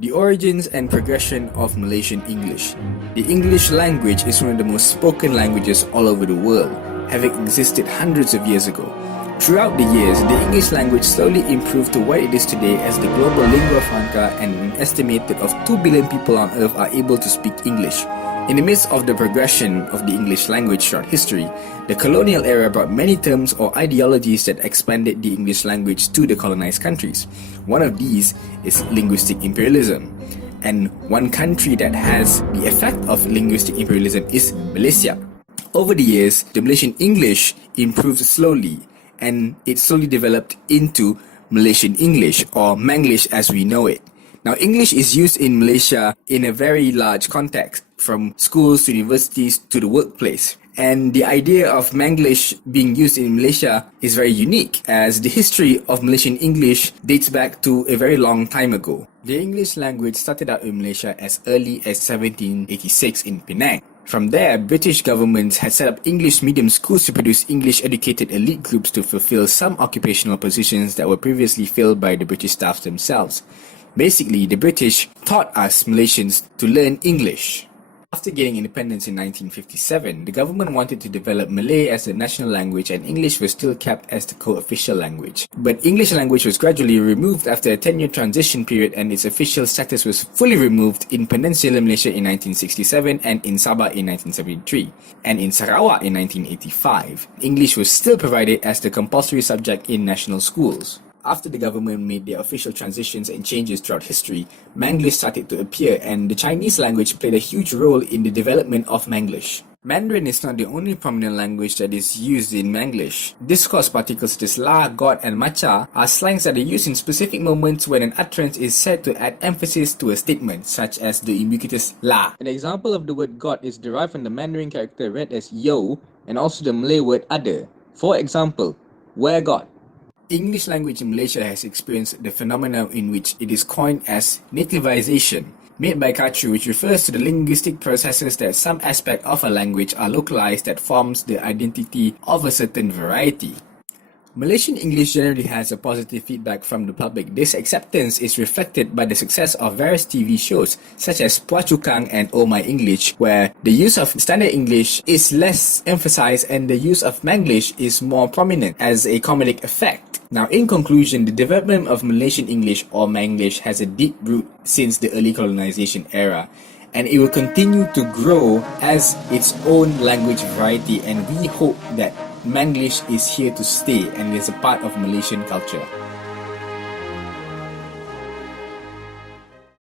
The origins and progression of Malaysian English. The English language is one of the most spoken languages all over the world, having existed hundreds of years ago. Throughout the years, the English language slowly improved to what it is today as the global lingua franca, and an estimated of 2 billion people on earth are able to speak English. In the midst of the progression of the English language throughout history, the colonial era brought many terms or ideologies that expanded the English language to the colonized countries. One of these is linguistic imperialism. And one country that has the effect of linguistic imperialism is Malaysia. Over the years, the Malaysian English improved slowly, and it slowly developed into Malaysian English, or Manglish as we know it. Now, English is used in Malaysia in a very large context, from schools to universities to the workplace. And the idea of Manglish being used in Malaysia is very unique, as the history of Malaysian English dates back to a very long time ago. The English language started out in Malaysia as early as 1786 in Penang. From there, British governments had set up English medium schools to produce English-educated elite groups to fulfill some occupational positions that were previously filled by the British staff themselves. Basically, the British taught us Malaysians to learn English. After gaining independence in 1957, the government wanted to develop Malay as the national language, and English was still kept as the co-official language. But English language was gradually removed after a 10-year transition period, and its official status was fully removed in Peninsular Malaysia in 1967 and in Sabah in 1973. And in Sarawak in 1985, English was still provided as the compulsory subject in national schools. After the government made their official transitions and changes throughout history, Manglish started to appear, and the Chinese language played a huge role in the development of Manglish. Mandarin is not the only prominent language that is used in Manglish. Discourse particles such as la, god, and macha are slangs that are used in specific moments when an utterance is said to add emphasis to a statement, such as the ubiquitous la. An example of the word god is derived from the Mandarin character read as yo, and also the Malay word ada. For example, where god. English language in Malaysia has experienced the phenomenon in which it is coined as nativization, made by culture, which refers to the linguistic processes that some aspect of a language are localized that forms the identity of a certain variety. Malaysian English generally has a positive feedback from the public. This acceptance is reflected by the success of various TV shows such as Puah Chukang and Oh My English, where the use of standard English is less emphasized and the use of Manglish is more prominent as a comedic effect. Now, in conclusion, the development of Malaysian English or Manglish has a deep root since the early colonization era, and it will continue to grow as its own language variety, and we hope that Manglish is here to stay and is a part of Malaysian culture.